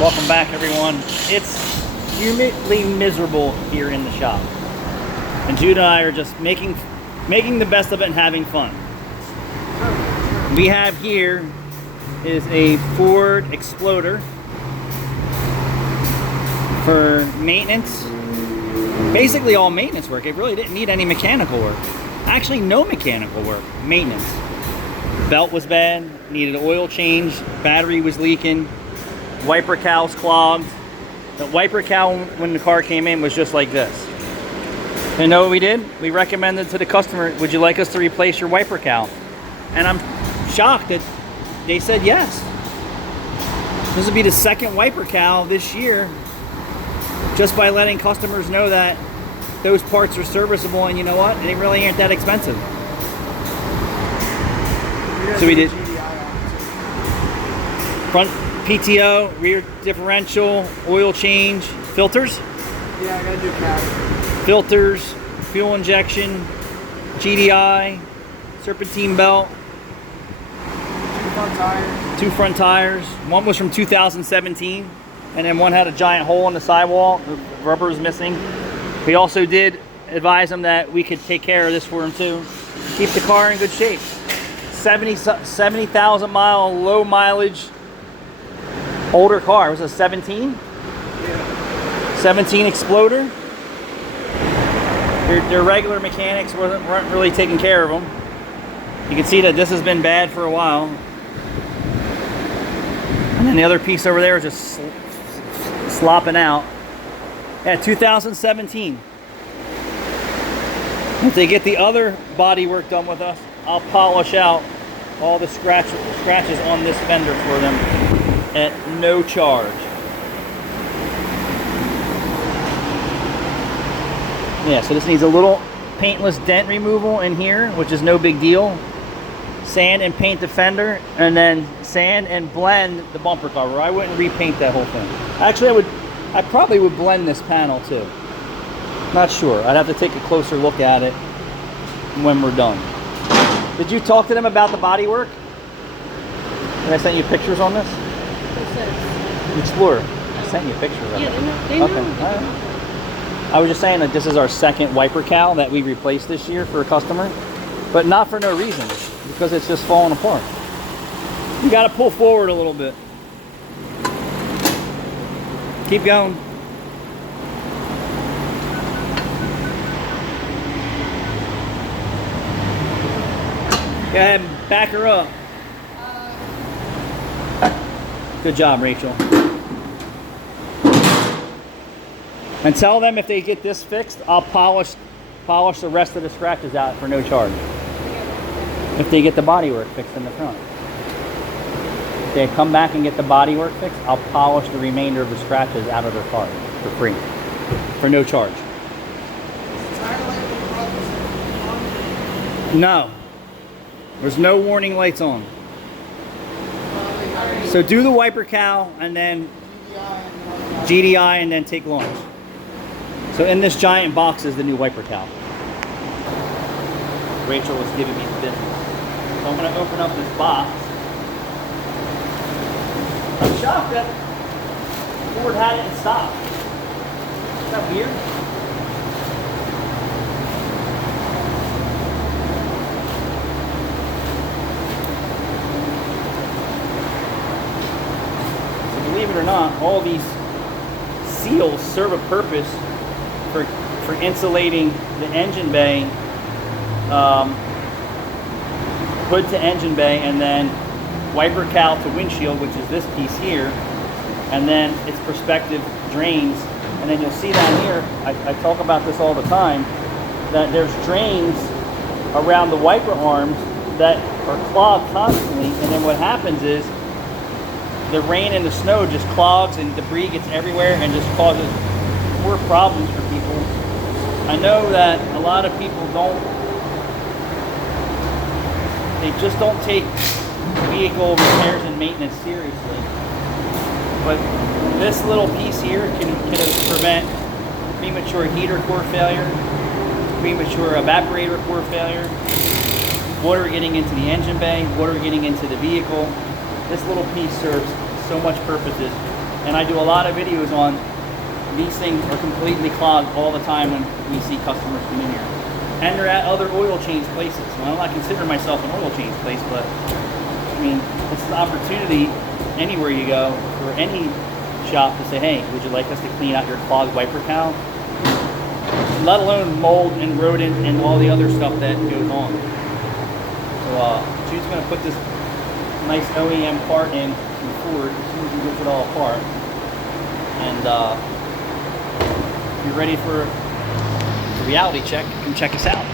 Welcome back, everyone. It's humidly miserable here in the shop, and Jude and I are just making the best of it and having fun. We have here is a Ford Exploder for maintenance. Basically all maintenance work. It really didn't need any mechanical work. Actually, no mechanical work. Maintenance. Belt was bad, needed an oil change, battery was leaking, wiper cowls clogged. The wiper cowl when the car came in was just like this. You know what we did? We recommended to the customer, would you like us to replace your wiper cowl? And I'm shocked that they said yes. This will be the second wiper cowl this year, just by letting customers know that those parts are serviceable, and you know what? They really aren't that expensive. So we did front PTO, rear differential, oil change, filters. Yeah, I gotta do cap. Filters, fuel injection, GDI, serpentine belt. Two front tires. One was from 2017, and then one had a giant hole in the sidewall. The rubber was missing. We also did advise them that we could take care of this for them too. Keep the car in good shape. 70,000 mile, low mileage, older car. It was a 17? Yeah. 17 Exploder. Their regular mechanics weren't really taking care of them. You can see that this has been bad for a while. And then the other piece over there is just slopping out. Yeah, 2017. If they get the other body work done with us, I'll polish out all the scratches on this fender for them at no charge. Yeah, so this needs a little paintless dent removal in here, which is no big deal. Sand and paint the fender, and then sand and blend the bumper cover. I wouldn't repaint that whole thing. Actually, I probably would blend this panel too. Not sure. I'd have to take a closer look at it when we're done. Did you talk to them about the body work? Did I send you pictures on this? Explorer. I sent you pictures of it. Yeah, they know. Okay. I was just saying that this is our second wiper cowl that we replaced this year for a customer, but not for no reason, because it's just falling apart. You got to pull forward a little bit. Keep going. Go ahead and back her up. Good job, Rachel. And tell them if they get this fixed, I'll polish the rest of the scratches out for no charge. If they get the bodywork fixed in the front. If they come back and get the bodywork fixed, I'll polish the remainder of the scratches out of their car for free. For no charge. No. There's no warning lights on. So do the wiper cowl and then GDI and then take launch. So in this giant box is the new wiper cowl. Rachel was giving me the business. So I'm going to open up this box. I'm shocked that Ford had it in stock. Isn't that weird? So believe it or not, all these seals serve a purpose for insulating the engine bay, hood to engine bay, and then wiper cowl to windshield, which is this piece here, and then its perspective drains. And then you'll see down here, I talk about this all the time, that there's drains around the wiper arms that are clogged constantly, and then what happens is the rain and the snow just clogs and debris gets everywhere and just causes more problems for people. I know that a lot of people they just don't take vehicle repairs and maintenance seriously. But this little piece here can prevent premature heater core failure, premature evaporator core failure, water getting into the engine bay, water getting into the vehicle. This little piece serves so much purposes And I do a lot of videos on these things are completely clogged all the time when we see customers come in here. And they're at other oil change places. Well, I don't consider myself an oil change place, but I mean, it's an opportunity anywhere you go for any shop to say, hey, would you like us to clean out your clogged wiper cowl? Let alone mold and rodent and all the other stuff that goes on. So she's going to put this nice OEM part in Ford as soon as he gets it all apart. And if you're ready for a reality check, come check us out.